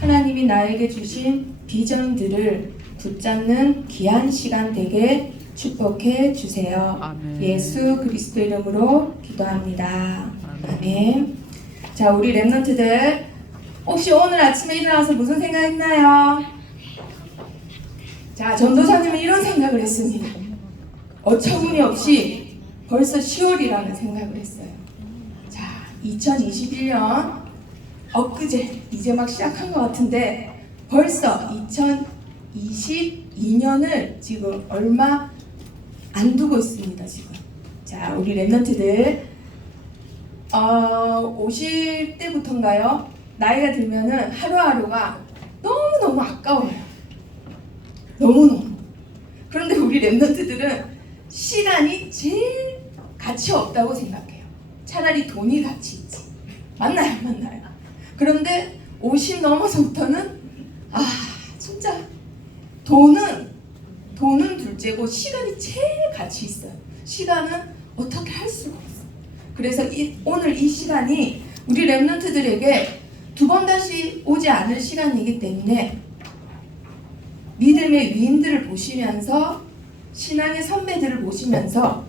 하나님이 나에게 주신 비전들을 붙잡는 귀한 시간 되게 축복해 주세요. 아멘. 예수 그리스도 이름으로 기도합니다. 아멘. 자, 우리 랩런트들 혹시 오늘 아침에 일어나서 무슨 생각했나요? 자, 전도사님은 이런 생각을 했습니다. 어처구니없이 벌써 10월이라는 생각을 했어요. 자, 2021년 엊그제 이제 막 시작한 것 같은데 벌써 2022년을 지금 얼마 안 두고 있습니다. 지금. 자, 우리 랩런트들 50대부터인가요? 나이가 들면은 하루하루가 너무너무 아까워요. 너무너무. 그런데 우리 랩런트들은 시간이 제일 가치 없다고 생각해요. 차라리 돈이 가치 있지. 맞나요? 맞나요? 그런데 50 넘어서부터는 진짜 돈은 둘째고 시간이 제일 가치 있어요. 시간은 어떻게 할 수가 없어요. 그래서 오늘 이 시간이 우리 랩런트들에게 두 번 다시 오지 않을 시간이기 때문에 믿음의 위인들을 보시면서 신앙의 선배들을 보시면서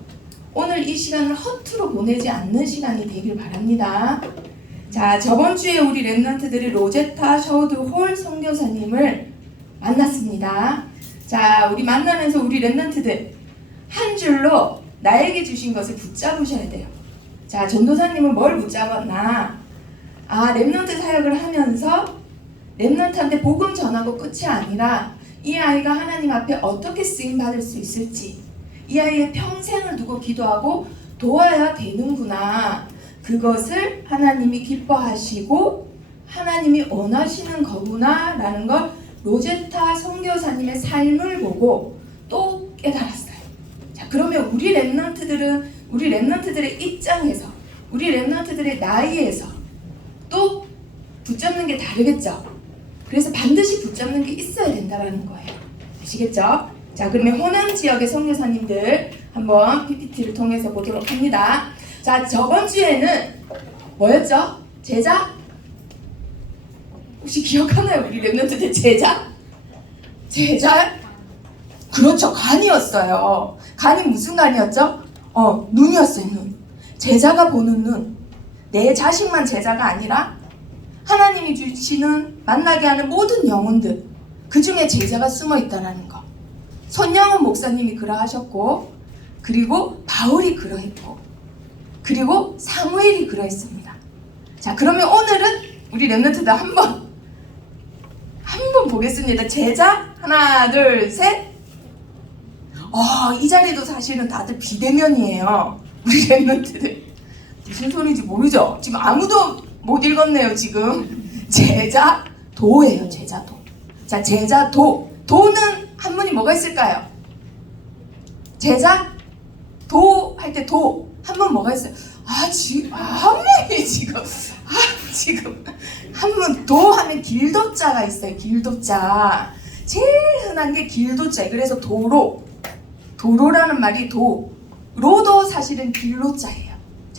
오늘 이 시간을 허투루 보내지 않는 시간이 되길 바랍니다. 자, 저번 주에 우리 랩런트들이 로제타 셔우드 홀 선교사님을 만났습니다. 자, 우리 만나면서 우리 랩런트들 한 줄로 나에게 주신 것을 붙잡으셔야 돼요. 자, 전도사님은 뭘 붙잡았나? 랩런트 사역을 하면서 랩런트한테 복음 전하고 끝이 아니라 이 아이가 하나님 앞에 어떻게 쓰임 받을 수 있을지, 이 아이의 평생을 두고 기도하고 도와야 되는구나. 그것을 하나님이 기뻐하시고 하나님이 원하시는 거구나 라는 걸 로제타 선교사님의 삶을 보고 또 깨달았어요. 자, 그러면 우리 랩런트들의 입장에서, 우리 랩런트들의 나이에서 또 붙잡는 게 다르겠죠. 그래서 반드시 붙잡는 게 있어야 된다는 거예요. 아시겠죠? 자, 그러면 호남 지역의 선교사님들 한번 PPT를 통해서 보도록 합니다. 자, 저번 주에는 뭐였죠? 제자? 혹시 기억하나요? 우리 랩런트들 제자? 제자? 그렇죠. 간이었어요. 간이 무슨 간이었죠? 눈이었어요. 눈. 제자가 보는 눈. 내 자식만 제자가 아니라 하나님이 주시는 만나게 하는 모든 영혼들, 그 중에 제자가 숨어 있다라는 거. 손양원 목사님이 그러하셨고, 그리고 바울이 그러했고, 그리고 사무엘이 그러했습니다. 자, 그러면 오늘은 우리 랩런트들 한번 보겠습니다. 제자 하나 둘 셋. 이 자리도 사실은 다들 비대면이에요. 우리 랩런트들 무슨 소리인지 모르죠? 지금 아무도 못 읽었네요. 지금 제자도예요. 제자도. 자, 제자도. 도는 한문이 뭐가 있을까요? 제자 도 할 때 도 한문 뭐가 있어요? 한문이 지금 한문 도 하면 길도자가 있어요. 길도자. 제일 흔한 게 길도자예요. 그래서 도로라는 말이 로도 사실은 길로자예요.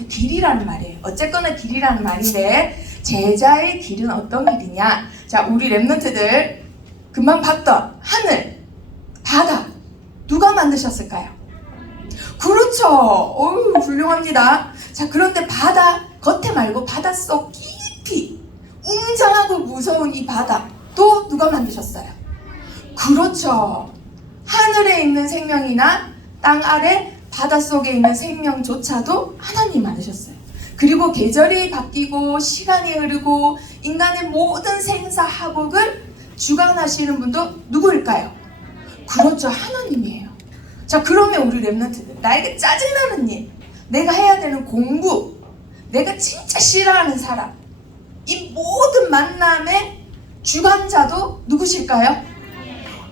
길이라는 말이에요. 어쨌거나 길이라는 말인데 제자의 길은 어떤 길이냐? 자, 우리 랩런트들 금방 봤던 하늘, 바다 누가 만드셨을까요? 그렇죠. 훌륭합니다. 자, 그런데 바다 겉에 말고 바닷속 깊이 웅장하고 무서운 이 바다 또 누가 만드셨어요? 그렇죠. 하늘에 있는 생명이나 땅 아래 바닷속에 있는 생명조차도 하나님 만드셨어요. 그리고 계절이 바뀌고 시간이 흐르고 인간의 모든 생사화복을 주관하시는 분도 누구일까요? 그렇죠. 하나님이에요. 자, 그러면 우리 랩런트들 나에게 짜증나는 일, 내가 해야 되는 공부, 내가 진짜 싫어하는 사람, 이 모든 만남의 주관자도 누구실까요?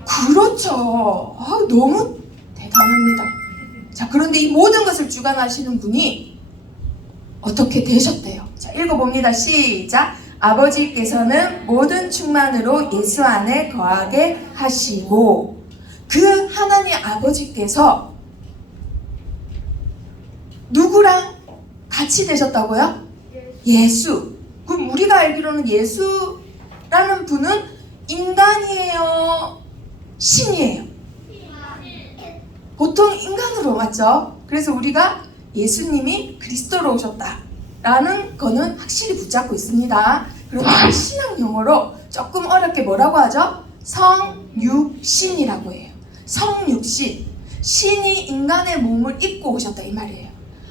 그렇죠. 너무 대단합니다. 자, 그런데 이 모든 것을 주관하시는 분이 어떻게 되셨대요? 자, 읽어봅니다. 시작. 아버지께서는 모든 충만으로 예수 안에 거하게 하시고, 그 하나님 아버지께서 누구랑 같이 되셨다고요? 예수. 그럼 우리가 알기로는 예수 라는 분은 인간이에요? 신이에요? 보통 인간으로, 맞죠? 그래서 우리가 예수님이 그리스도로 오셨다라는 거는 확실히 붙잡고 있습니다. 그런데 신학 용어로 조금 어렵게 뭐라고 하죠? 성육신이라고 해요. 성육신. 신이 인간의 몸을 입고 오셨다 이 말이에요.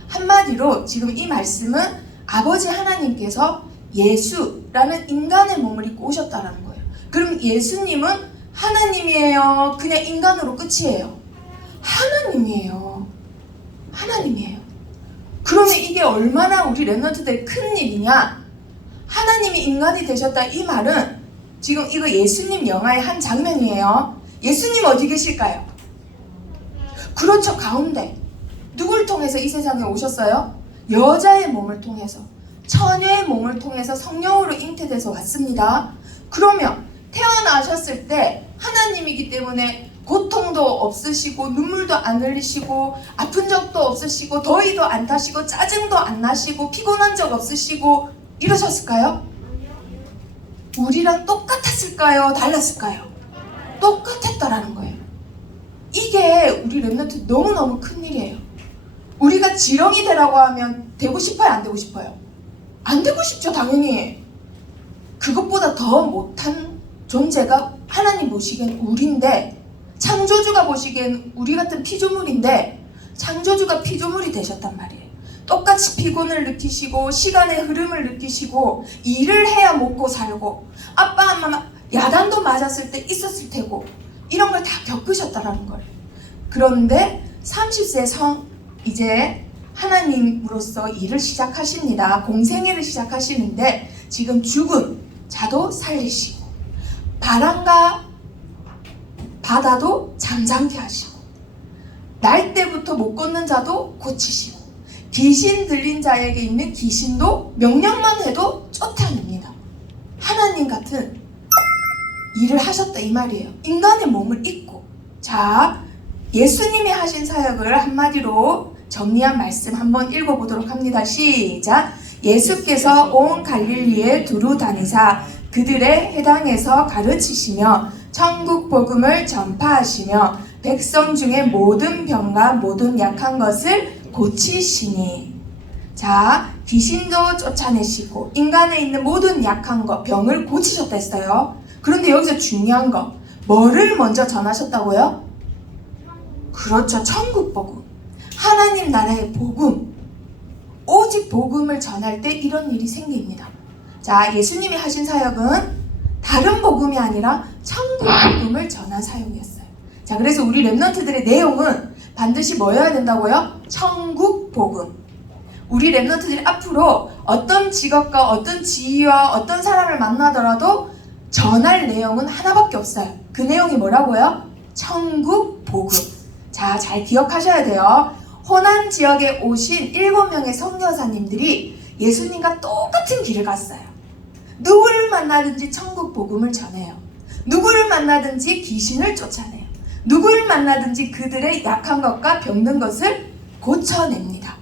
한마디로 지금 이 말씀은 아버지 하나님께서 예수라는 인간의 몸을 입고 오셨다라는 거예요. 그럼 예수님은 하나님이에요? 그냥 인간으로 끝이에요? 하나님이에요. 하나님이에요. 그러면 이게 얼마나 우리 렘넌트들의 큰 일이냐? 하나님이 인간이 되셨다 이 말은 지금 이거 예수님 영화의 한 장면이에요. 예수님 어디 계실까요? 그렇죠, 가운데. 누굴 통해서 이 세상에 오셨어요? 여자의 몸을 통해서, 처녀의 몸을 통해서 성령으로 잉태돼서 왔습니다. 그러면 태어나셨을 때 하나님이기 때문에 고통도 없으시고 눈물도 안 흘리시고 아픈 적도 없으시고 더위도 안 타시고 짜증도 안 나시고 피곤한 적 없으시고 이러셨을까요? 우리랑 똑같았을까요? 달랐을까요? 똑같았다라는 거예요. 이게 우리 렘넌트 너무너무 큰일이에요. 우리가 지렁이 되라고 하면 되고 싶어요? 안 되고 싶어요? 안 되고 싶죠, 당연히. 그것보다 더 못한 존재가 하나님 보시기엔 우리인데, 창조주가 보시기엔 우리 같은 피조물인데 창조주가 피조물이 되셨단 말이에요. 똑같이 피곤을 느끼시고 시간의 흐름을 느끼시고 일을 해야 먹고 살고 아빠 엄마 야단도 맞았을 때 있었을 테고 이런 걸 다 겪으셨다라는 거예요. 그런데 30세 이제 하나님으로서 일을 시작하십니다. 공생애를 시작하시는데 지금 죽은 자도 살리시고 바람과 바다도 잠잠케 하시고 날 때부터 못 걷는 자도 고치시고 귀신 들린 자에게 있는 귀신도 명령만 해도 쫓아냅니다. 하나님 같은 일을 하셨다 이 말이에요. 인간의 몸을 입고. 자, 예수님이 하신 사역을 한마디로 정리한 말씀 한번 읽어보도록 합니다. 시작. 예수께서 온 갈릴리에 두루 다니사 그들의 회당에서 가르치시며 천국 복음을 전파하시며 백성 중에 모든 병과 모든 약한 것을 고치시니. 자, 귀신도 쫓아내시고 인간에 있는 모든 약한 것, 병을 고치셨다 했어요. 그런데 여기서 중요한 거, 뭐를 먼저 전하셨다고요? 그렇죠, 천국 복음. 하나님 나라의 복음. 오직 복음을 전할 때 이런 일이 생깁니다. 자, 예수님이 하신 사역은 다른 복음이 아니라 천국 복음을 전한 사역이었어요. 자, 그래서 우리 렘넌트들의 내용은 반드시 뭐여야 된다고요? 천국 복음. 우리 렘넌트들이 앞으로 어떤 직업과 어떤 지위와 어떤 사람을 만나더라도 전할 내용은 하나밖에 없어요. 그 내용이 뭐라고요? 천국 복음. 자, 잘 기억하셔야 돼요. 호남 지역에 오신 7명의 선교사님들이 예수님과 똑같은 길을 갔어요. 누구를 만나든지 천국 복음을 전해요. 누구를 만나든지 귀신을 쫓아내요. 누구를 만나든지 그들의 약한 것과 병든 것을 고쳐냅니다.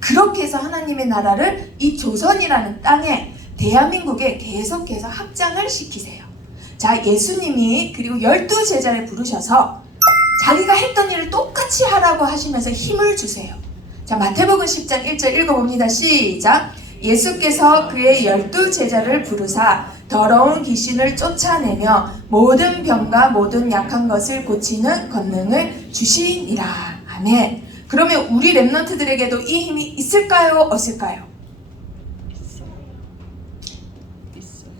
그렇게 해서 하나님의 나라를 이 조선이라는 땅에, 대한민국에 계속해서 확장을 시키세요. 자, 예수님이 그리고 12제자를 부르셔서 자기가 했던 일을 똑같이 하라고 하시면서 힘을 주세요. 자, 마태복음 10장 1절 읽어봅니다. 시작. 예수께서 그의 12제자를 부르사 더러운 귀신을 쫓아내며 모든 병과 모든 약한 것을 고치는 권능을 주시니라. 아멘. 그러면 우리 렘넌트들에게도 이 힘이 있을까요? 없을까요?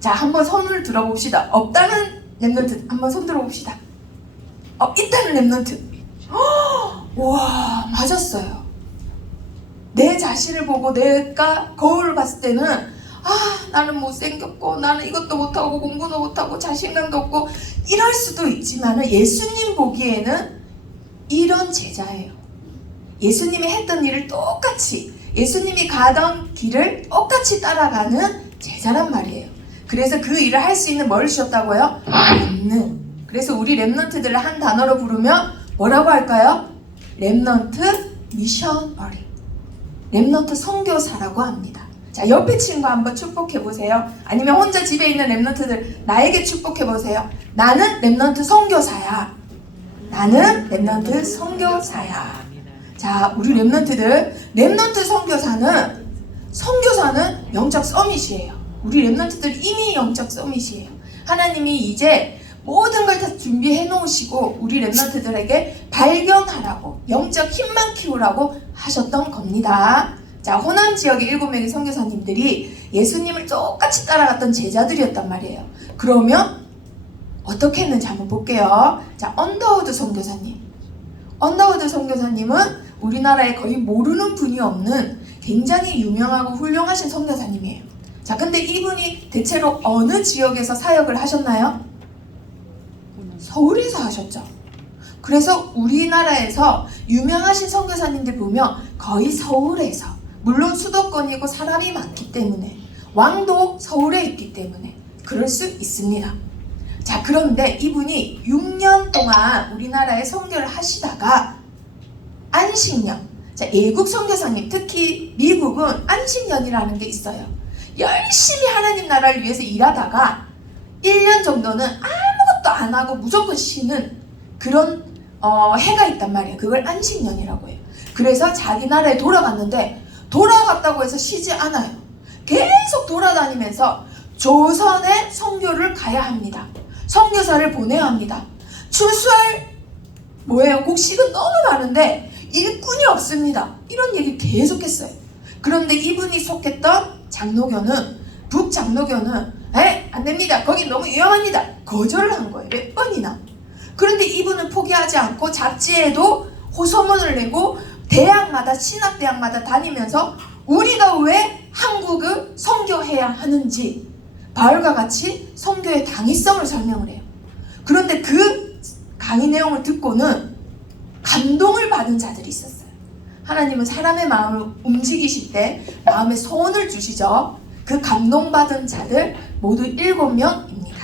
자, 한번 손을 들어봅시다. 없다는 렘넌트 한번 손 들어봅시다. 있다는 렘넌트. 와, 맞았어요. 내 자신을 보고 내가 거울을 봤을 때는 나는 못생겼고 나는 이것도 못하고 공부도 못하고 자신감도 없고 이럴 수도 있지만 예수님 보기에는 이런 제자예요. 예수님이 했던 일을 똑같이, 예수님이 가던 길을 똑같이 따라가는 제자란 말이에요. 그래서 그 일을 할 수 있는 뭘 주셨다고요? 권능. 그래서 우리 렘넌트들을 한 단어로 부르면 뭐라고 할까요? 렘넌트 미셔너리. 렘넌트 선교사라고 합니다. 자, 옆에 친구 한번 축복해 보세요. 아니면 혼자 집에 있는 랩런트들 나에게 축복해 보세요. 나는 랩런트 선교사야. 나는 랩런트 선교사야. 자, 우리 랩런트들, 랩런트 선교사는 영적 서밋이에요. 우리 랩런트들 이미 영적 서밋이에요. 하나님이 이제 모든 걸 다 준비해 놓으시고 우리 랩런트들에게 발견하라고, 영적 힘만 키우라고 하셨던 겁니다. 자, 호남 지역의 7명의 선교사님들이 예수님을 똑같이 따라갔던 제자들이었단 말이에요. 그러면 어떻게 했는지 한번 볼게요. 자, 언더우드 선교사님. 언더우드 선교사님은 우리나라에 거의 모르는 분이 없는 굉장히 유명하고 훌륭하신 선교사님이에요. 자, 근데 이분이 대체로 어느 지역에서 사역을 하셨나요? 서울에서 하셨죠. 그래서 우리나라에서 유명하신 선교사님들 보면 거의 서울에서, 물론 수도권이고 사람이 많기 때문에, 왕도 서울에 있기 때문에 그럴 수 있습니다. 자, 그런데 이분이 6년 동안 우리나라에 선교를 하시다가 안식년, 자, 외국 선교사님, 특히 미국은 안식년이라는 게 있어요. 열심히 하나님 나라를 위해서 일하다가 1년 정도는 아무것도 안 하고 무조건 쉬는 그런 해가 있단 말이에요. 그걸 안식년이라고 해요. 그래서 자기 나라에 돌아갔는데 돌아갔다고 해서 쉬지 않아요. 계속 돌아다니면서 조선에 선교를 가야 합니다. 선교사를 보내야 합니다. 출수할 곡식은 너무 많은데 일꾼이 없습니다. 이런 얘기 계속했어요. 그런데 이분이 속했던 장로교는, 북장로교는 안 됩니다. 거긴 너무 위험합니다. 거절을 한 거예요. 몇 번이나. 그런데 이분은 포기하지 않고 잡지에도 호소문을 내고 대학마다, 신학대학마다 다니면서 우리가 왜 한국을 선교해야 하는지 바울과 같이 선교의 당위성을 설명을 해요. 그런데 그 강의 내용을 듣고는 감동을 받은 자들이 있었어요. 하나님은 사람의 마음을 움직이실 때 마음에 소원을 주시죠. 그 감동받은 자들 모두 7명입니다.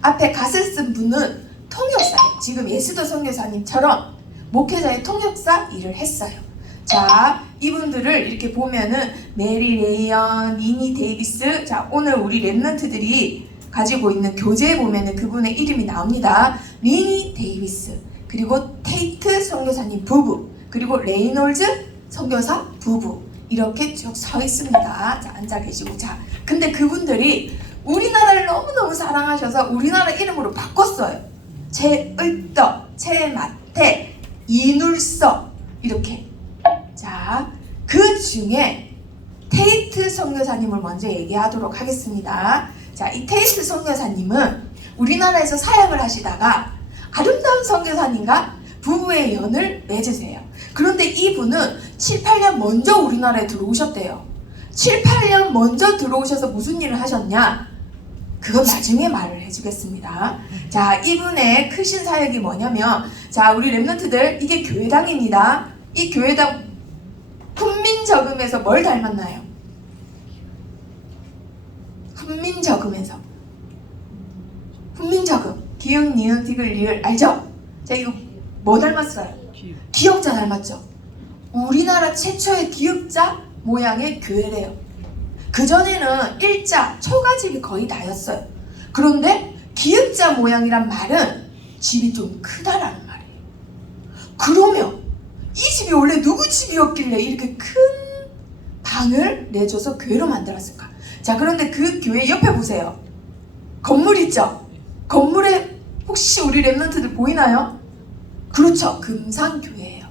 앞에 갓을 쓴 분은 통역사예요. 지금 예수도 선교사님처럼 목회자의 통역사 일을 했어요. 자, 이분들을 이렇게 보면은 메리 레이언, 니니 데이비스, 자, 오늘 우리 랩런트들이 가지고 있는 교재에 보면은 그분의 이름이 나옵니다. 니니 데이비스, 그리고 테이트 선교사님 부부, 그리고 레이놀즈 선교사 부부, 이렇게 쭉 서 있습니다. 자, 앉아 계시고. 자, 근데 그분들이 우리나라를 너무너무 사랑하셔서 우리나라 이름으로 바꿨어요. 최을떡, 최마태, 이눌서, 이렇게. 자, 그 중에 테이트 선교사님을 먼저 얘기하도록 하겠습니다. 자, 이 테이트 선교사님은 우리나라에서 사역을 하시다가 아름다운 선교사님과 부부의 연을 맺으세요. 그런데 이분은 7, 8년 먼저 우리나라에 들어오셨대요. 7, 8년 먼저 들어오셔서 무슨 일을 하셨냐? 그건 나중에 말을 해주겠습니다. 자, 이분의 크신 사역이 뭐냐면, 자, 우리 랩런트들, 이게 교회당입니다. 이 교회당 훈민저금에서 뭘 닮았나요? 훈민저금에서 훈민저금, 기역, 니은, 디귿, 리을, 알죠? 자, 이거 뭐 닮았어요? 기역자 닮았죠? 우리나라 최초의 기역자 모양의 교회래요. 그전에는 일자, 초가집이 거의 다였어요. 그런데 기역자 모양이란 말은 집이 좀 크다라는 말이에요. 그러면 이 집이 원래 누구 집이었길래 이렇게 큰 방을 내줘서 교회로 만들었을까? 자, 그런데 그 교회 옆에 보세요. 건물 있죠? 건물에 혹시 우리 랩런트들 보이나요? 그렇죠. 금상교회예요.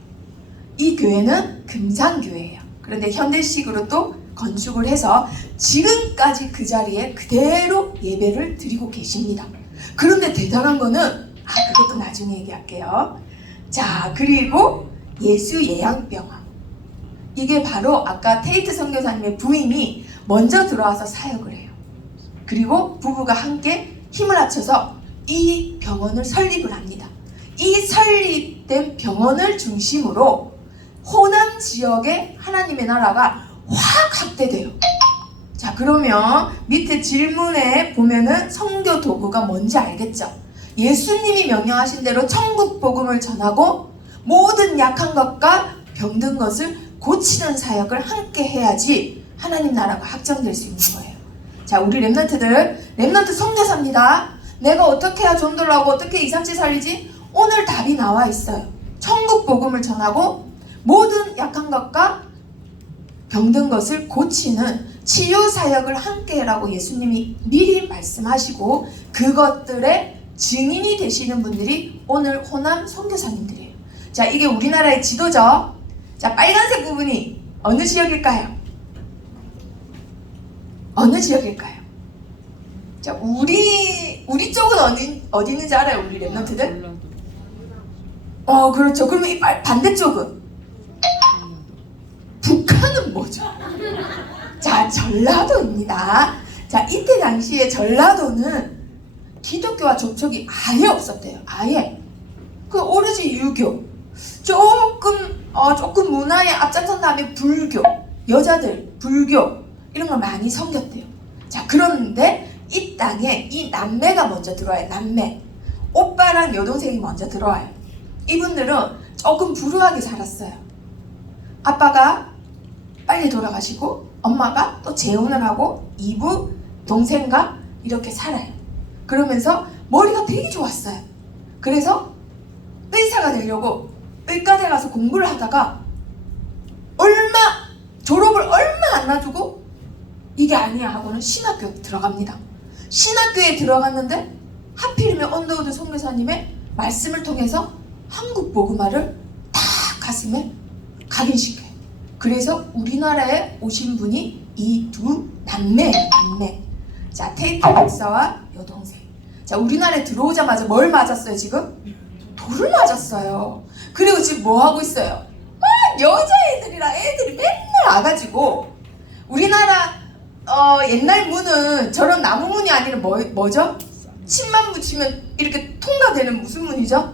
이 교회는 금상교회예요. 그런데 현대식으로 또 건축을 해서 지금까지 그 자리에 그대로 예배를 드리고 계십니다. 그런데 대단한 거는, 그것도 나중에 얘기할게요. 자, 그리고 예수예양병원. 이게 바로 아까 테이트 선교사님의 부인이 먼저 들어와서 사역을 해요. 그리고 부부가 함께 힘을 합쳐서 이 병원을 설립을 합니다. 이 설립된 병원을 중심으로 호남 지역의 하나님의 나라가 확 확대돼요. 자, 그러면 밑에 질문에 보면은 선교 도구가 뭔지 알겠죠? 예수님이 명령하신 대로 천국 복음을 전하고 모든 약한 것과 병든 것을 고치는 사역을 함께 해야지 하나님 나라가 확장될 수 있는 거예요. 자, 우리 렘넌트들, 렘넌트 선교사입니다. 내가 어떻게 해야 전도를 하고 어떻게 237 살리지? 오늘 답이 나와 있어요. 천국 복음을 전하고 모든 약한 것과 병든 것을 고치는 치유 사역을 함께 해라고 예수님이 미리 말씀하시고 그것들의 증인이 되시는 분들이 오늘 호남 선교사님들이에요. 자, 이게 우리나라의 지도죠. 자, 빨간색 부분이 어느 지역일까요? 어느 지역일까요? 자, 우리 쪽은 어디 있는지 알아요? 우리 랩런트들? 그렇죠. 그러면 이 반대쪽은? 북한은 뭐죠? 자, 전라도입니다. 자, 이때 당시에 전라도는 기독교와 접촉이 아예 없었대요. 아예. 그 오로지 유교. 조금 문화에 앞장선 다음에 불교. 여자들 불교 이런 걸 많이 섬겼대요. 자, 그런데 이 땅에 이 남매가 먼저 들어와요. 남매. 오빠랑 여동생이 먼저 들어와요. 이분들은 조금 불우하게 살았어요. 아빠가 빨리 돌아가시고 엄마가 또 재혼을 하고 이부 동생과 이렇게 살아요. 그러면서 머리가 되게 좋았어요. 그래서 의사가 되려고 의과대 가서 공부를 하다가 졸업을 얼마 안 놔두고 이게 아니야 하고는 신학교에 들어갑니다. 신학교에 들어갔는데 하필이면 언더우드 선교사님의 말씀을 통해서 한국 복음화를 딱 가슴에 각인시켜요. 그래서 우리나라에 오신 분이 이 두 남매예요. 남매. 자, 테이트 목사와 여동생. 자, 우리나라에 들어오자마자 뭘 맞았어요 지금? 돌을 맞았어요. 그리고 지금 뭐 하고 있어요? 막 여자애들이랑 애들이 맨날 와가지고 우리나라 옛날 문은 저런 나무 문이 아니라 뭐죠? 침만 붙이면 이렇게 통과되는 무슨 문이죠?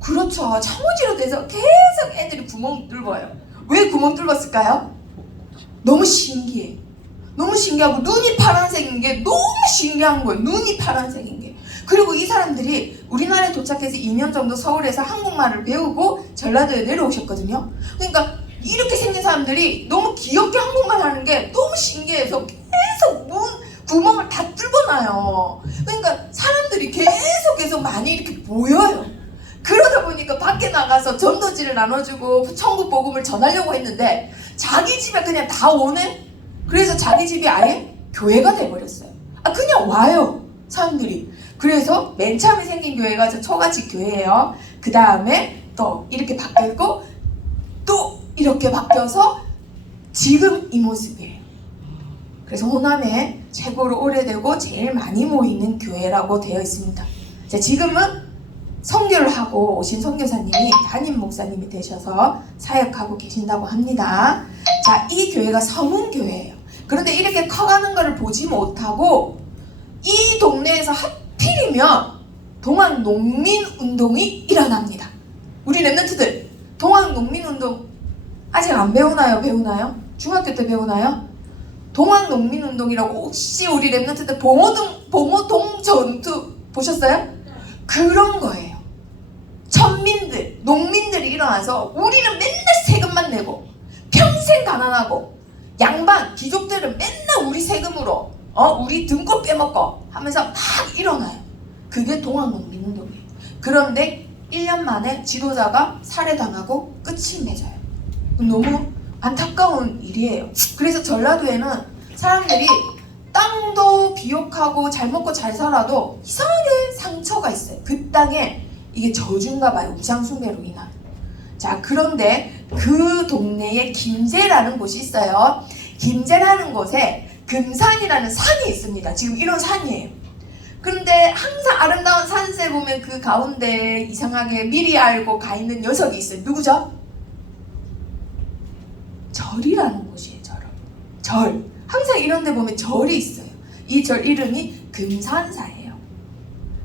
그렇죠. 창호지로 돼서 계속 애들이 구멍 뚫어요. 왜 구멍 뚫었을까요? 너무 신기해. 너무 신기하고 눈이 파란색인 게 너무 신기한 거예요. 눈이 파란색인 게. 그리고 이 사람들이 우리나라에 도착해서 2년 정도 서울에서 한국말을 배우고 전라도에 내려오셨거든요. 그러니까 이렇게 생긴 사람들이 너무 귀엽게 한국말 하는 게 너무 신기해서 계속 구멍을 다 뚫어놔요. 그러니까 사람들이 계속 많이 이렇게 모여요. 그러다 보니까 밖에 나가서 전도지를 나눠주고 천국 복음을 전하려고 했는데 자기 집에 그냥 다 오네? 그래서 자기 집이 아예 교회가 돼버렸어요. 그냥 와요 사람들이. 그래서 맨 처음에 생긴 교회가 저 초가집 교회예요. 그 다음에 또 이렇게 바뀌고 또 이렇게 바뀌어서 지금 이 모습이에요. 그래서 호남에 최고로 오래되고 제일 많이 모이는 교회라고 되어 있습니다. 자, 지금은 선교를 하고 오신 선교사님이 담임 목사님이 되셔서 사역하고 계신다고 합니다. 자, 이 교회가 서문교회예요. 그런데 이렇게 커가는 것을 보지 못하고 이 동네에서 하필이면 동학농민운동이 일어납니다. 우리 랩런트들 동학농민운동 아직 안 배우나요? 배우나요? 중학교 때 배우나요? 동학농민운동이라고 혹시 우리 랩런트들 봉오동 전투 보셨어요? 그런 거예요. 천민들, 농민들이 일어나서 우리는 맨날 세금만 내고 평생 가난하고 양반, 귀족들은 맨날 우리 세금으로 우리 등골 빼먹고 하면서 막 일어나요. 그게 동학농민운동이에요. 그런데 1년 만에 지도자가 살해당하고 끝이 맺어요. 너무 안타까운 일이에요. 그래서 전라도에는 사람들이 땅도 비옥하고 잘 먹고 잘 살아도 이상하게 상처가 있어요. 그 땅에 이게 저주인가 봐요. 우상숭배로 인한. 자, 그런데 그 동네에 김제라는 곳이 있어요. 김제라는 곳에 금산이라는 산이 있습니다. 지금 이런 산이에요. 그런데 항상 아름다운 산세 보면 그 가운데 이상하게 미리 알고 가 있는 녀석이 있어요. 누구죠? 절이라는 곳이에요. 절. 항상 이런 데 보면 절이 있어요. 이 절 이름이 금산사예요.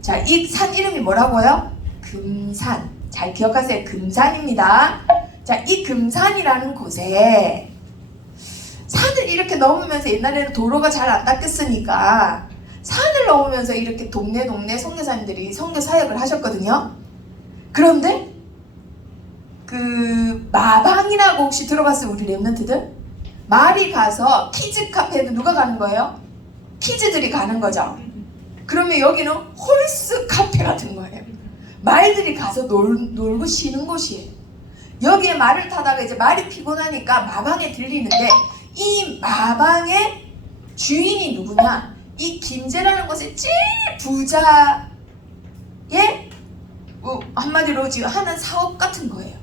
자, 이 산 이름이 뭐라고요? 금산. 잘 기억하세요. 금산입니다. 자, 이 금산이라는 곳에 산을 이렇게 넘으면서 옛날에는 도로가 잘 안 닦였으니까 산을 넘으면서 이렇게 동네 선교사님들이 선교 사역을 하셨거든요. 그런데 그 마방이라고 혹시 들어봤어요? 우리 랩런트들? 말이 가서 키즈 카페에도 누가 가는 거예요? 키즈들이 가는 거죠. 그러면 여기는 홀스 카페 같은 거예요. 말들이 가서 놀고 쉬는 곳이에요. 여기에 말을 타다가 이제 말이 피곤하니까 마방에 들리는데, 이 마방의 주인이 누구냐? 이 김제라는 곳의 제일 부자의 한마디로 지금 하는 사업 같은 거예요.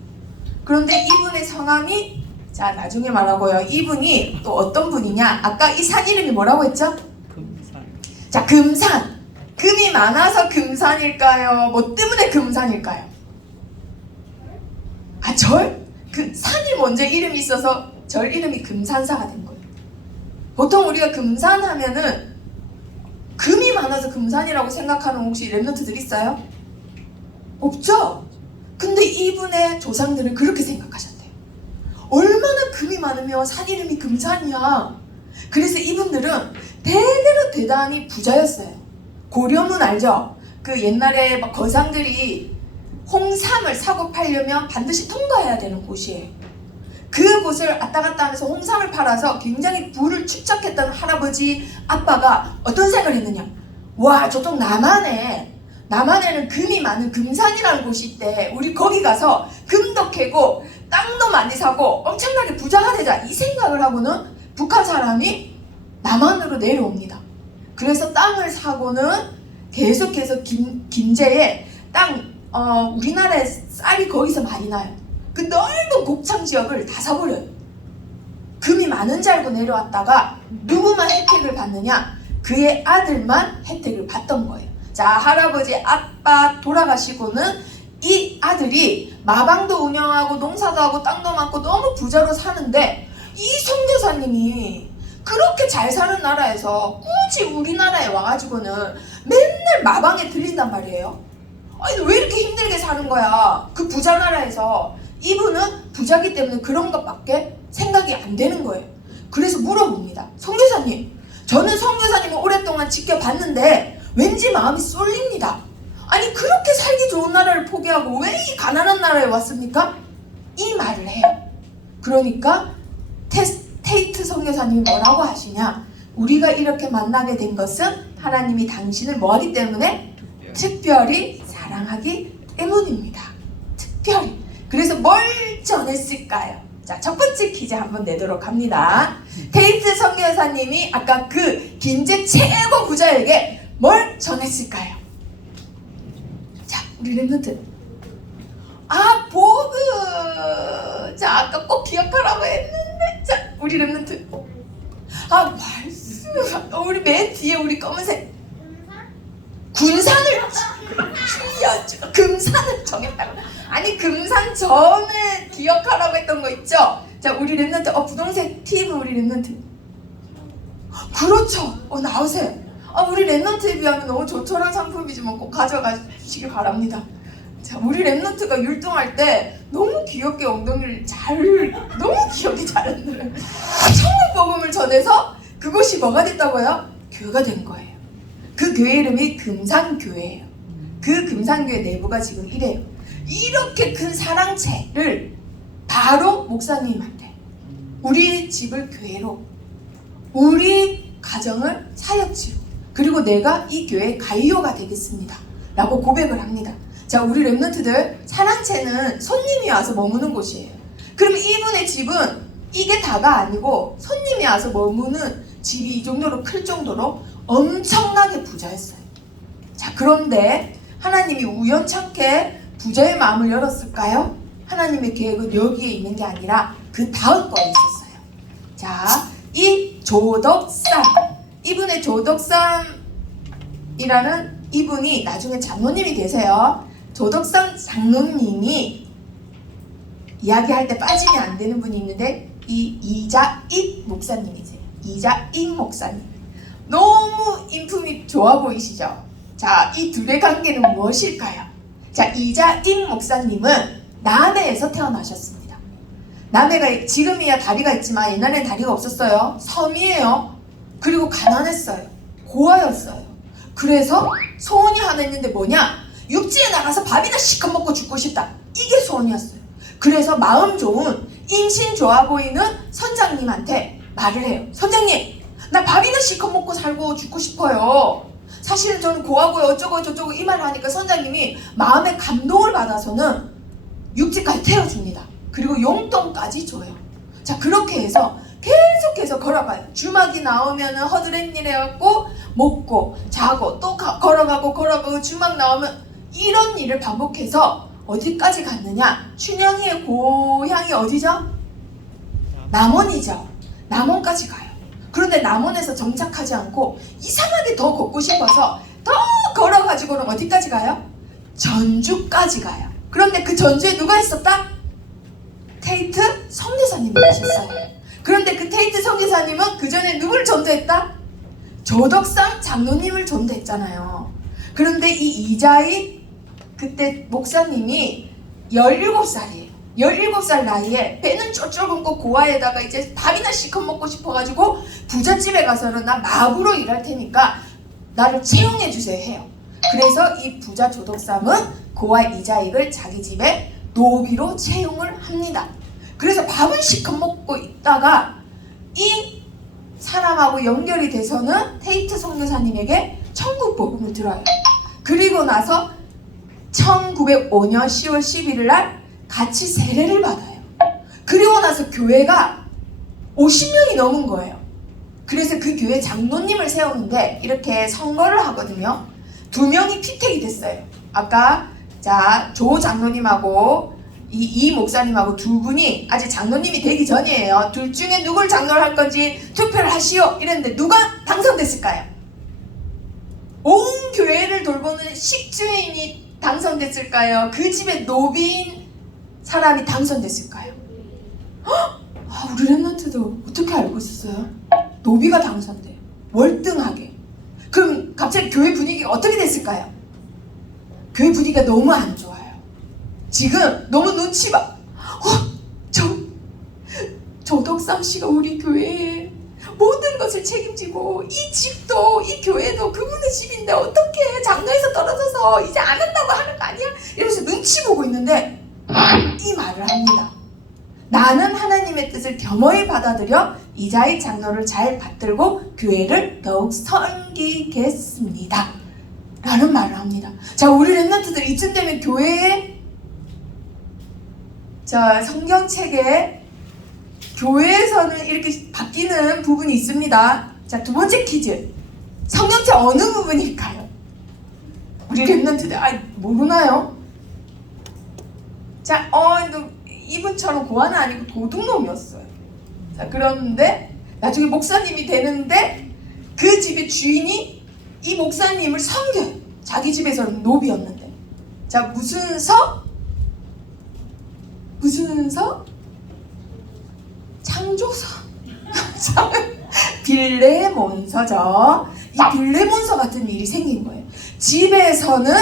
그런데 이분의 성함이, 자 나중에 말하고요, 이분이 또 어떤 분이냐? 아까 이 산 이름이 뭐라고 했죠? 금산. 자, 금산. 금이 많아서 금산일까요? 뭐 때문에 금산일까요? 아, 절? 그 산이 먼저 이름이 있어서 절 이름이 금산사가 된 거예요. 보통 우리가 금산 하면은 금이 많아서 금산이라고 생각하는 혹시 랩런트들 있어요? 없죠? 근데 이분의 조상들은 그렇게 생각하셨대요. 얼마나 금이 많으면 산 이름이 금산이야. 그래서 이분들은 대대로 대단히 부자였어요. 고려문 알죠? 그 옛날에 막 거상들이 홍삼을 사고 팔려면 반드시 통과해야 되는 곳이에요. 그 곳을 왔다 갔다 하면서 홍삼을 팔아서 굉장히 부를 축적했던 할아버지 아빠가 어떤 생각을 했느냐? 와, 저쪽 남한에는 금이 많은 금산이라는 곳이 있대. 우리 거기 가서 금도 캐고 땅도 많이 사고 엄청나게 부자가 되자, 이 생각을 하고는 북한 사람이 남한으로 내려옵니다. 그래서 땅을 사고는 계속해서 김제에 땅, 우리나라에 쌀이 거기서 많이 나요. 그 넓은 곡창 지역을 다 사버려요. 금이 많은 줄 알고 내려왔다가 누구만 혜택을 받느냐? 그의 아들만 혜택을 받던 거예요. 자, 할아버지 아빠 돌아가시고는 이 아들이 마방도 운영하고 농사도 하고 땅도 많고 너무 부자로 사는데, 이 선교사님이 그렇게 잘 사는 나라에서 굳이 우리나라에 와가지고는 맨날 마방에 들린단 말이에요. 아니, 왜 이렇게 힘들게 사는 거야? 그 부자 나라에서. 이분은 부자기 때문에 그런 것밖에 생각이 안 되는 거예요. 그래서 물어봅니다. 선교사님, 저는 선교사님을 오랫동안 지켜봤는데 왠지 마음이 쏠립니다. 아니, 그렇게 살기 좋은 나라를 포기하고 왜 이 가난한 나라에 왔습니까? 이 말을 해요. 그러니까 테이트 선교사님이 뭐라고 하시냐? 우리가 이렇게 만나게 된 것은 하나님이 당신을 뭐하기 때문에? 특별히 사랑하기 때문입니다. 특별히. 그래서 뭘 전했을까요? 자, 첫 번째 퀴즈 한번 내도록 합니다. 테이트 선교사님이 아까 그 김제 최고 부자에게 뭘 전했을까요? 자, 우리 랩런트. 아, 보그. 자, 아까 꼭 기억하라고 했는데. 자, 우리 랩런트. 아, 말씀. 우리 맨 뒤에 우리 검은색. 군산을 금산을 정했다고. 아니, 금산 전에 기억하라고 했던 거 있죠? 자, 우리 랩런트. 분홍색 팀 우리 랩런트. 그렇죠. 나오세요. 우리 랩런트에 비하면 너무 조촐한 상품이지만 꼭 가져가시길 바랍니다. 자, 우리 랩런트가 율동할 때 너무 귀엽게 엉덩이를 너무 귀엽게 잘 흔들어요. 천국 복음을 전해서 그곳이 뭐가 됐다고요? 교회가 된 거예요. 그 교회 이름이 금산교회예요. 그 금산교회 내부가 지금 이래요. 이렇게 큰 사랑채를 바로 목사님한테, 우리 집을 교회로, 우리 가정을 사역지로, 그리고 내가 이 교회의 가이오가 되겠습니다 라고 고백을 합니다. 자, 우리 랩런트들, 사랑채는 손님이 와서 머무는 곳이에요. 그러면 이분의 집은 이게 다가 아니고 손님이 와서 머무는 집이 이 정도로 클 정도로 엄청나게 부자였어요. 자, 그런데 하나님이 우연찮게 부자의 마음을 열었을까요? 하나님의 계획은 여기에 있는 게 아니라 그 다음 거에 있었어요. 자, 이 조덕삼, 이분의 조덕삼이라는 이분이 나중에 장로님이 되세요. 조덕삼 장로님이 이야기할 때 빠지면 안 되는 분이 있는데, 이 이자익 목사님이세요. 이자익 목사님. 너무 인품이 좋아 보이시죠? 자, 이 둘의 관계는 무엇일까요? 자, 이자익 목사님은 남해에서 태어나셨습니다. 남해가 지금이야 다리가 있지만 옛날엔 다리가 없었어요. 섬이에요. 그리고 가난했어요. 고아였어요. 그래서 소원이 하나 있는데 뭐냐? 육지에 나가서 밥이나 시커 먹고 죽고 싶다. 이게 소원이었어요. 그래서 마음 좋은, 인신 좋아 보이는 선장님한테 말을 해요. 선생님, 나 밥이나 실컷 먹고 살고 죽고 싶어요. 사실은 저는 고하고요 어쩌고 저쩌고 이 말을 하니까 선장님이 마음의 감동을 받아서는 육지까지 태워줍니다. 그리고 용돈까지 줘요. 자, 그렇게 해서 계속해서 걸어가요. 주막이 나오면은 허드렛일 해갖고 먹고 자고 또 걸어가고 주막 나오면 이런 일을 반복해서 어디까지 갔느냐? 춘향이의 고향이 어디죠? 남원이죠. 남원까지 가요. 그런데 남원에서 정착하지 않고 이상하게 더 걷고 싶어서 더 걸어가지고는 어디까지 가요? 전주까지 가요. 그런데 그 전주에 누가 있었다? 테이트 성교사님이 계셨어요. 그런데 그 테이트 성교사님은 그 전에 누굴 전도했다? 조덕상 장로님을 전도했잖아요. 그런데 이 이자희 그때 목사님이 17살이에요. 17살 나이에 배는 쫄쫄 굶고 고아에다가 이제 밥이나 실컷 먹고 싶어가지고 부잣집에 가서는 나 마부로 일할 테니까 나를 채용해 주세요 해요. 그래서 이 부자 조덕삼은 고아 이자익을 자기 집에 노비로 채용을 합니다. 그래서 밥을 실컷 먹고 있다가 이 사람하고 연결이 돼서는 테이트 선교사님에게 천국 복음을 들어요. 그리고 나서 1905년 10월 11일 날 같이 세례를 받아요. 그리고 나서 교회가 50명이 넘은 거예요. 그래서 그 교회 장로님을 세우는데 이렇게 선거를 하거든요. 2명이 피택이 됐어요. 아까 조 장로님하고 이 목사님하고 두 분이 아직 장로님이 되기 전이에요. 둘 중에 누굴 장로를 할 건지 투표를 하시오 이랬는데 누가 당선됐을까요? 온 교회를 돌보는 식주인이 당선됐을까요? 그 집에 노비인 사람이 당선됐을까요? 우리 랩런트도 어떻게 알고 있었어요? 노비가 당선돼요. 월등하게. 그럼 갑자기 교회 분위기가 어떻게 됐을까요? 교회 분위기가 너무 안 좋아요. 지금 너무 눈치 봐. 조덕삼 씨가 우리 교회에 모든 것을 책임지고 이 집도 이 교회도 그분의 집인데 어떻게 장로에서 떨어져서 이제 안 한다고 하는 거 아니야? 이러면서 눈치 보고 있는데 이 말을 합니다. 나는 하나님의 뜻을 겸허히 받아들여 이자익 장로를 잘 받들고 교회를 더욱 섬기겠습니다 라는 말을 합니다. 자, 우리 랩런트들 이쯤 되면 교회에 성경책에 교회에서는 이렇게 바뀌는 부분이 있습니다. 자, 두 번째 퀴즈. 성경책 어느 부분일까요? 우리 랩런트들 모르나요? 자, 이분처럼 고아는 아니고 도둑놈이었어요. 자, 그런데 나중에 목사님이 되는데 그 집의 주인이 이 목사님을 섬겨요. 자기 집에서는 노비였는데. 자, 무슨 서? 창조서. 빌레몬서죠. 이 빌레몬서 같은 일이 생긴 거예요. 집에서는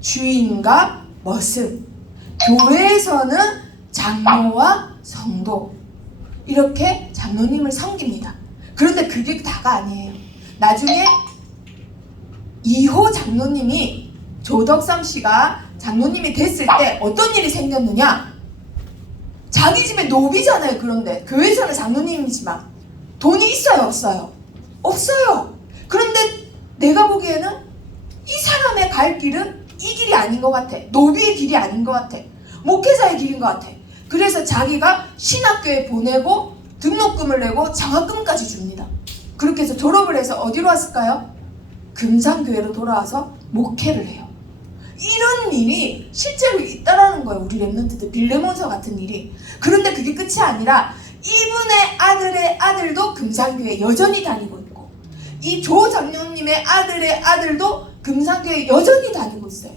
주인과 머슴, 교회에서는 장로와 성도, 이렇게 장로님을 섬깁니다. 그런데 그게 다가 아니에요. 나중에 2호 장로님이 조덕삼 씨가 장로님이 됐을 때 어떤 일이 생겼느냐? 자기 집에 노비잖아요. 그런데 교회에서는 장로님이지만 돈이 있어요? 없어요? 없어요. 그런데 내가 보기에는 이 사람의 갈 길은 이 길이 아닌 것 같아. 노비의 길이 아닌 것 같아. 목회자의 길인 것 같아. 그래서 자기가 신학교에 보내고 등록금을 내고 장학금까지 줍니다. 그렇게 해서 졸업을 해서 어디로 왔을까요? 금산교회로 돌아와서 목회를 해요. 이런 일이 실제로 있다라는 거예요. 우리 랩런트들 빌레몬서 같은 일이. 그런데 그게 끝이 아니라 이분의 아들의 아들도 금산교회 여전히 다니고 있고, 이 조 장로님의 아들의 아들도 금산교회 여전히 다니고 있어요.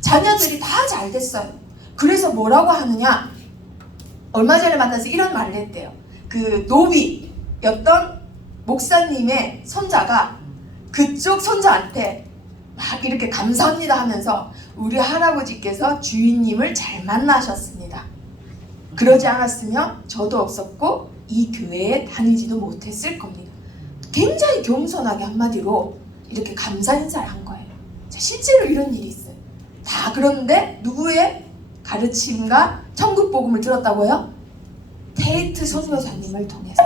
자녀들이 다 잘 됐어요. 그래서 뭐라고 하느냐? 얼마 전에 만나서 이런 말을 했대요. 그 노비였던 목사님의 손자가 그쪽 손자한테 막 이렇게 감사합니다 하면서 우리 할아버지께서 주인님을 잘 만나셨습니다. 그러지 않았으면 저도 없었고 이 교회에 다니지도 못했을 겁니다. 굉장히 겸손하게 한마디로 이렇게 감사 인사를 한 거예요. 자, 실제로 이런 일이 있어요. 다 그런데 누구의 가르침과 천국 복음을 들었다고요? 테이트 선교사님을 통해서.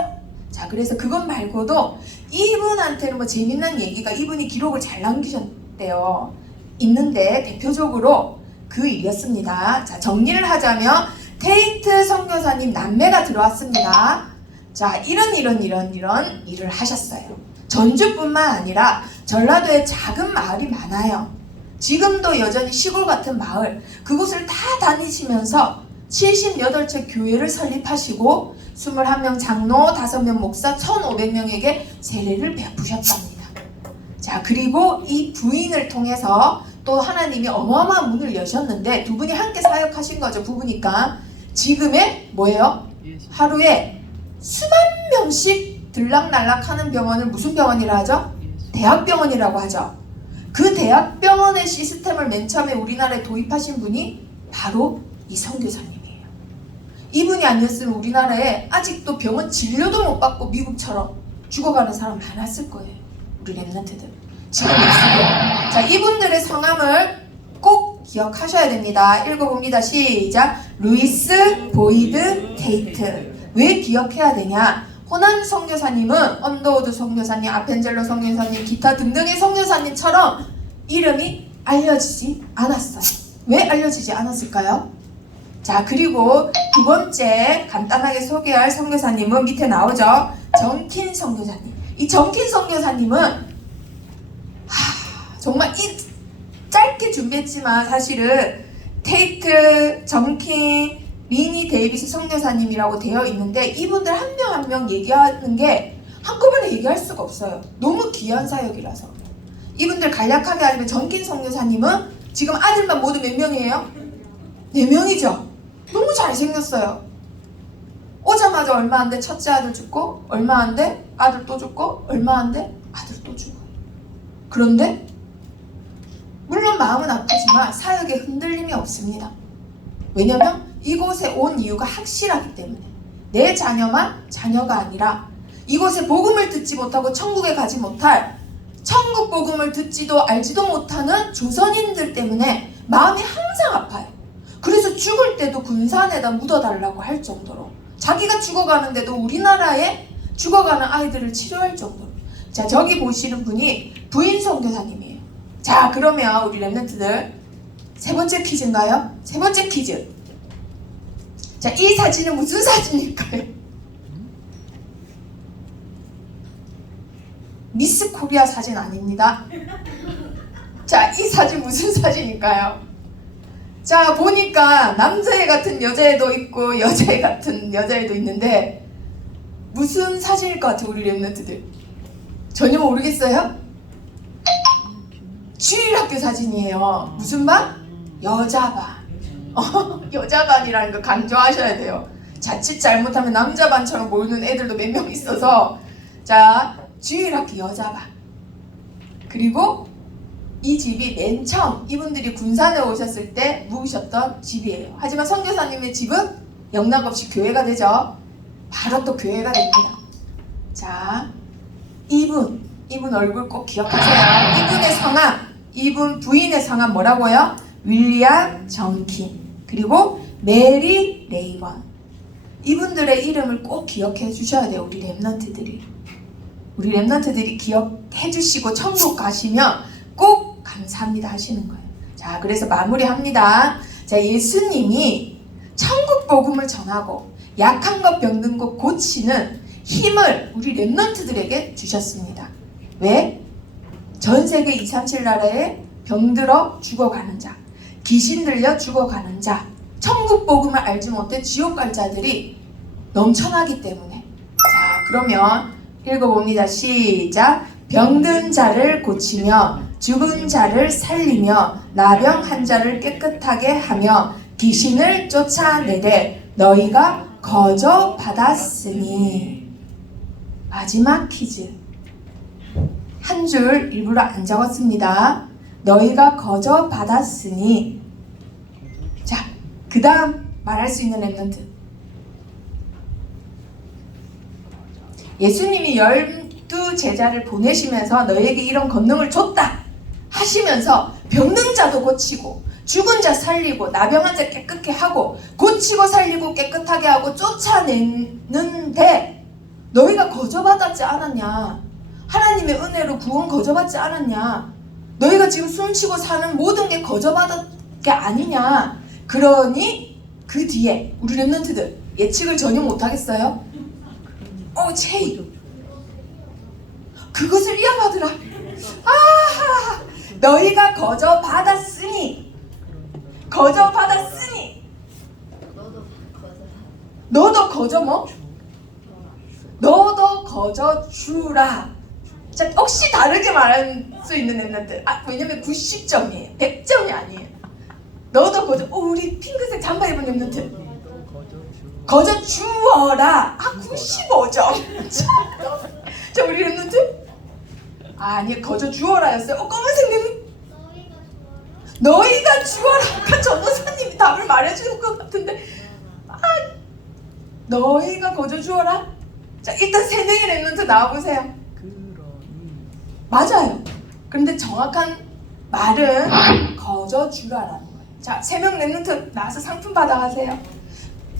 자, 그래서 그것 말고도 이분한테는 뭐 재미난 얘기가 이분이 기록을 잘 남기셨대요. 있는데 대표적으로 그 일이었습니다. 자, 정리를 하자면 테이트 선교사님 남매가 들어왔습니다. 자, 이런 일을 하셨어요. 전주뿐만 아니라 전라도에 작은 마을이 많아요. 지금도 여전히 시골 같은 마을, 그곳을 다 다니시면서 78채 교회를 설립하시고 21명 장로, 5명 목사, 1,500명에게 세례를 베푸셨답니다. 자, 그리고 이 부인을 통해서 또 하나님이 어마어마한 문을 여셨는데 두 분이 함께 사역하신 거죠. 부부니까. 지금의 뭐예요? 하루에 수만 명씩 들락날락하는 병원을 무슨 병원이라 하죠? 대학병원이라고 하죠. 그 대학병원의 시스템을 맨 처음에 우리나라에 도입하신 분이 바로 이 선교사님이에요. 이분이 아니었으면 우리나라에 아직도 병원 진료도 못 받고 미국처럼 죽어가는 사람 많았을 거예요. 우리 랩런트들. 지금 있어요. 자, 이분들의 성함을 꼭 기억하셔야 됩니다. 읽어봅니다. 시작. 루이스 보이드 테이트. 왜 기억해야 되냐? 호난 선교사님은 언더우드 선교사님, 아펜젤러 선교사님, 기타 등등의 선교사님처럼 이름이 알려지지 않았어요. 왜 알려지지 않았을까요? 자, 그리고 두 번째 간단하게 소개할 선교사님은 밑에 나오죠. 정킨 선교사님. 이 정킨 선교사님은 정말 짧게 준비했지만 사실은 테이트, 정킨, 리니 데이비스 선교사님이라고 되어 있는데 이분들 한 명 한 명 얘기하는 게 한꺼번에 얘기할 수가 없어요. 너무 귀한 사역이라서. 이분들 간략하게 하면 정킨 선교사님은 지금 아들만 모두 몇 명이에요? 4명이죠. 너무 잘생겼어요. 오자마자 얼마 안 돼 첫째 아들 죽고 얼마 안 돼 아들 또 죽고 얼마 안 돼 아들 또 죽어. 그런데 물론 마음은 아프지만 사역에 흔들림이 없습니다. 왜냐면 이곳에 온 이유가 확실하기 때문에 내 자녀만 자녀가 아니라 이곳에 복음을 듣지 못하고 천국에 가지 못할 천국 복음을 듣지도 알지도 못하는 조선인들 때문에 마음이 항상 아파요. 그래서 죽을 때도 군산에다 묻어달라고 할 정도로 자기가 죽어가는데도 우리나라에 죽어가는 아이들을 치료할 정도로. 자, 저기 보시는 분이 부인 선교사님이에요. 자, 그러면 우리 랩런트들 세 번째 퀴즈인가요? 세 번째 퀴즈. 자, 이 사진은 무슨 사진일까요? 미스 코리아 사진 아닙니다. 자, 이 사진 무슨 사진일까요? 자, 보니까 남자애 같은 여자애도 있고 여자애 같은 여자애도 있는데 무슨 사진일 것 같아요, 우리 랩런트들? 전혀 모르겠어요? 주일학교 사진이에요. 무슨 반? 여자반. 여자반이라는 거 강조하셔야 돼요. 자칫 잘못하면 남자반처럼 모이는 애들도 몇 명 있어서. 자, 주일학교 여자반. 그리고 이 집이 맨 처음 이분들이 군산에 오셨을 때 묵으셨던 집이에요. 하지만 선교사님의 집은 영락없이 교회가 되죠. 바로 또 교회가 됩니다. 자, 이분 얼굴 꼭 기억하세요. 이분의 성함, 이분 부인의 성함 뭐라고요? 윌리엄 정킨, 그리고 메리 레이건. 이분들의 이름을 꼭 기억해 주셔야 돼요. 우리 랩런트들이. 우리 랩런트들이 기억해 주시고 천국 가시면 꼭 감사합니다 하시는 거예요. 자, 그래서 마무리합니다. 자, 예수님이 천국 복음을 전하고 약한 것 병든 것 고치는 힘을 우리 랩런트들에게 주셨습니다. 왜? 전 세계 237 나라에 병들어 죽어가는 자, 귀신 들려 죽어가는 자, 천국 복음을 알지 못해 지옥 갈 자들이 넘쳐나기 때문에. 자, 그러면 읽어봅니다. 시작. 병든 자를 고치며 죽은 자를 살리며 나병한 자를 깨끗하게 하며 귀신을 쫓아내되 너희가 거저 받았으니. 마지막 퀴즈. 한 줄 일부러 안 적었습니다. 너희가 거저 받았으니. 자, 그 다음 말할 수 있는 랩런트. 예수님이 12제자를 보내시면서 너희에게 이런 권능을 줬다 하시면서 병든 자도 고치고 죽은 자 살리고 나병한 자 깨끗게 하고 고치고 살리고 깨끗하게 하고 쫓아내는데 너희가 거저받았지 않았냐? 하나님의 은혜로 구원 거저받지 않았냐? 너희가 지금 숨쉬고 사는 모든 게 거저받은 게 아니냐? 그러니 그 뒤에 우리 렘넌트들 예측을 전혀 못하겠어요? 제이 그것을 이어받으라. 아하, 너희가 거저받았으니 너도 거저 뭐? 너도 거저 주라. 자, 혹시 다르게 말할 수 있는 렘넌트. 왜냐면 90점이에요. 100점이 아니에요. 너도 거저. 우리 핑크색 잠바 입은 렘넌트. 거저 주어라. 95점. 자, 우리 렘넌트. 아니, 거저 주어라였어요. 검은색 렘넌트. 너희가 주어라. 아까 전도사님이 답을 말해주는 것 같은데. 너희가 거저 주어라. 자, 일단 새내기 렘넌트 나와보세요. 맞아요. 그런데 정확한 말은 거저 주라라는 거예요. 자, 3명 렘넌트 나와서 상품 받아가세요.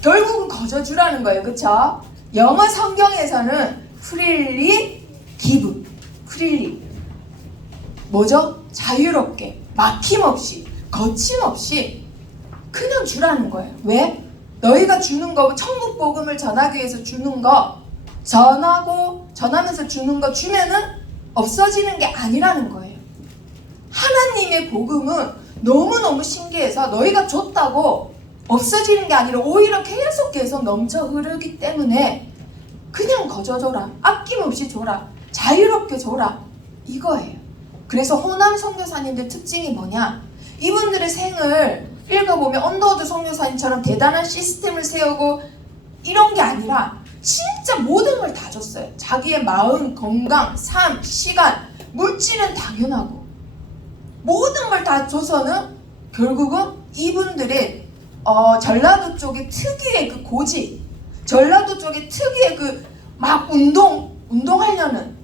결국은 거저 주라는 거예요. 그쵸? 영어 성경에서는 freely give, freely 뭐죠? 자유롭게, 막힘없이, 거침없이 그냥 주라는 거예요. 왜? 너희가 주는 거, 천국 복음을 전하기 위해서 주는 거, 전하면서 주는 거 주면은 없어지는 게 아니라는 거예요. 하나님의 복음은 너무너무 신기해서 너희가 줬다고 없어지는 게 아니라 오히려 계속 넘쳐 흐르기 때문에 그냥 거저 줘라. 아낌없이 줘라. 자유롭게 줘라. 이거예요. 그래서 호남 선교사님들 특징이 뭐냐? 이분들의 생을 읽어보면 언더우드 선교사님처럼 대단한 시스템을 세우고 이런 게 아니라 진짜 모든 걸 다 줬어요. 자기의 마음, 건강, 삶, 시간, 물질은 당연하고 모든 걸 다 줘서는 결국은 이분들의 전라도 쪽의 특유의 그 고집, 전라도 쪽의 특유의 그 막 운동하려는,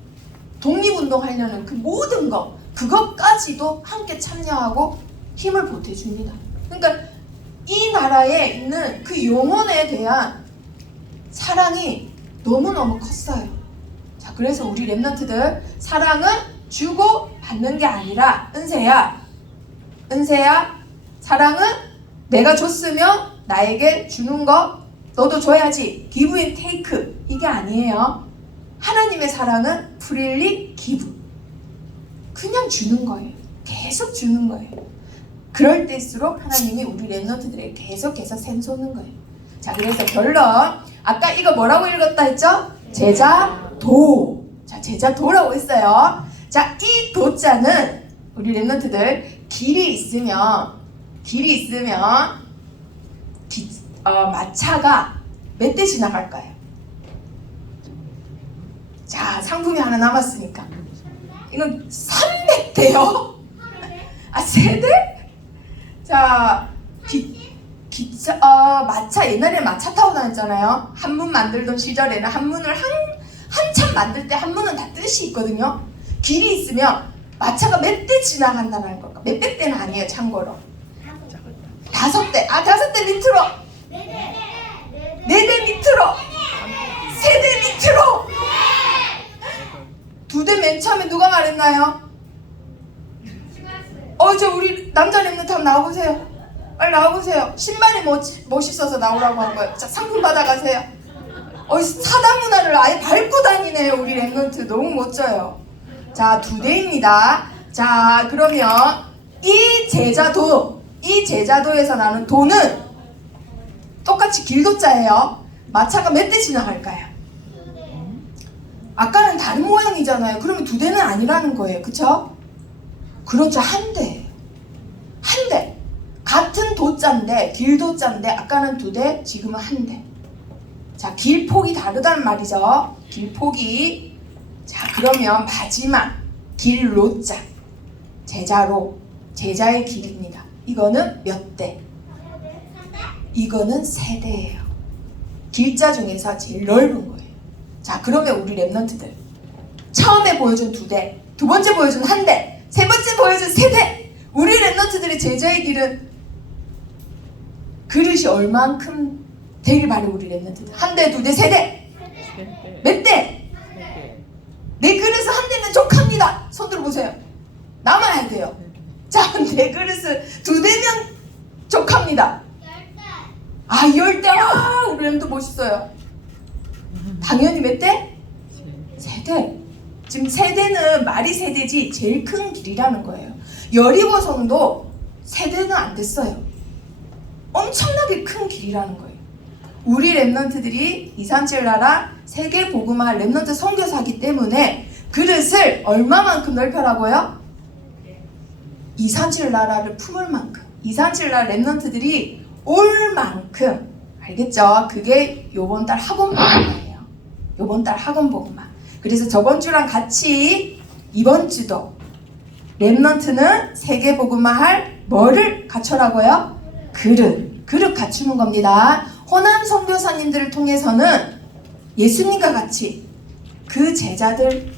독립운동하려는 그 모든 것, 그것까지도 함께 참여하고 힘을 보태줍니다. 그러니까 이 나라에 있는 그 영혼에 대한 사랑이 너무너무 컸어요. 자, 그래서 우리 렘넌트들 사랑은 주고 받는 게 아니라 은세야 사랑은 내가 줬으면 나에게 주는 거 너도 줘야지. give and take 이게 아니에요. 하나님의 사랑은 freely give, 그냥 주는 거예요. 계속 주는 거예요. 그럴 때일수록 하나님이 우리 렘넌트들에게 계속해서 샘솟는 거예요. 자, 그래서 결론, 아까 이거 뭐라고 읽었다 했죠? 제자도. 자, 제자도라고 했어요. 자, 이 도자는 우리 렘넌트들 길이 있으면 마차가 몇 대 지나갈까요? 자, 상품이 하나 남았으니까 이건 300대요? 세대? 자, 마차, 옛날에 마차 타고 다녔잖아요. 한문 만들던 시절에는 한문을 한참 만들 때 한문은 다 뜻이 있거든요. 길이 있으면 마차가 몇 대 지나간다는 걸까? 몇백 대는 아니에요, 참고로. 5대. 5대 밑으로. 4대 밑으로. 3대 밑으로. 2대 맨 처음에 누가 말했나요? 저 우리 남자 렘넌트 한번 나와보세요. 빨리 나와보세요. 신발이 멋있어서 나오라고 한 거예요. 자, 상품 받아가세요. 사당 문화를 아예 밟고 다니네요. 우리 렘넌트 너무 멋져요. 자, 2대입니다. 자, 그러면 이 제자도에서 나는 도는 똑같이 길도자예요. 마차가 몇 대 지나갈까요? 아까는 다른 모양이잖아요. 그러면 2대는 아니라는 거예요. 그쵸? 그렇죠. 한 대예요. 한 대. 같은 도자인데, 길도자인데 아까는 2대, 지금은 1대. 자, 길폭이 다르다는 말이죠. 길폭이. 자, 그러면 마지막 길로자, 제자로, 제자의 길입니다. 이거는 몇 대? 이거는 3대예요. 길자 중에서 제일 넓은 거예요. 자, 그러면 우리 렘넌트들 처음에 보여준 2대, 두 번째 보여준 1대, 세 번째 보여준 3대. 우리 렘넌트들의 제자의 길은 그릇이 얼만큼 되길 바래. 우리 렘넌트들 1대, 2대, 3대. 몇 대? 내 그릇은 한 대면 족합니다. 손 들어보세요. 남아야 돼요. 자, 내 그릇은 2대면 족합니다. 10대. 우리 램도 멋있어요. 당연히 몇 대? 3대. 지금 3대는 말이 3대지 제일 큰 길이라는 거예요. 여리고성도 3대는 안 됐어요. 엄청나게 큰 길이라는 거예요. 우리 랩런트들이 237 나라 세계 복음화 랩런트 선교사기 때문에 그릇을 얼마만큼 넓혀라고요? 237 나라를 품을 만큼, 237 나라 랩런트들이 올 만큼, 알겠죠? 그게 요번 달 학원 복음화예요. 요번 달 학원 복음화. 그래서 저번 주랑 같이 이번 주도 랩런트는 세계 복음화 할 뭐를 갖춰라고요? 그릇 갖추는 겁니다. 호남 선교사님들을 통해서는 예수님과 같이 그 제자들,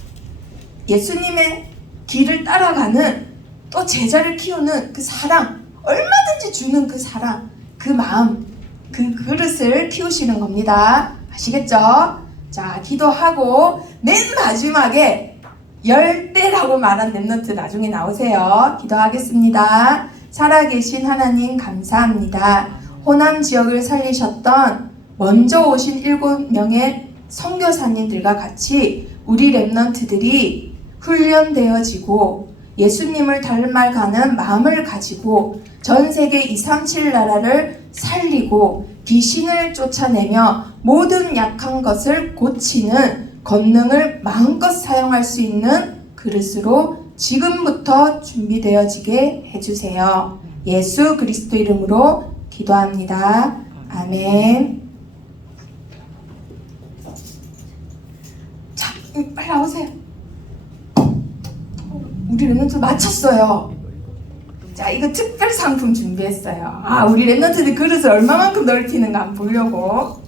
예수님의 길을 따라가는 또 제자를 키우는 그 사랑, 얼마든지 주는 그 사랑, 그 마음, 그 그릇을 키우시는 겁니다. 아시겠죠? 자, 기도하고 맨 마지막에 10대라고 말한 랩런트 나중에 나오세요. 기도하겠습니다. 살아계신 하나님 감사합니다. 호남 지역을 살리셨던 먼저 오신 7명의 선교사님들과 같이 우리 랩런트들이 훈련되어지고 예수님을 닮아가는 마음을 가지고 전 세계 237 나라를 살리고 귀신을 쫓아내며 모든 약한 것을 고치는 권능을 마음껏 사용할 수 있는 그릇으로 지금부터 준비되어지게 해주세요. 예수 그리스도 이름으로 기도합니다. 아멘. 자, 빨리 나오세요. 우리 랩런트 마쳤어요. 자, 이거 특별 상품 준비했어요. 우리 랩런트들 그릇을 얼마만큼 넓히는가 한번 보려고.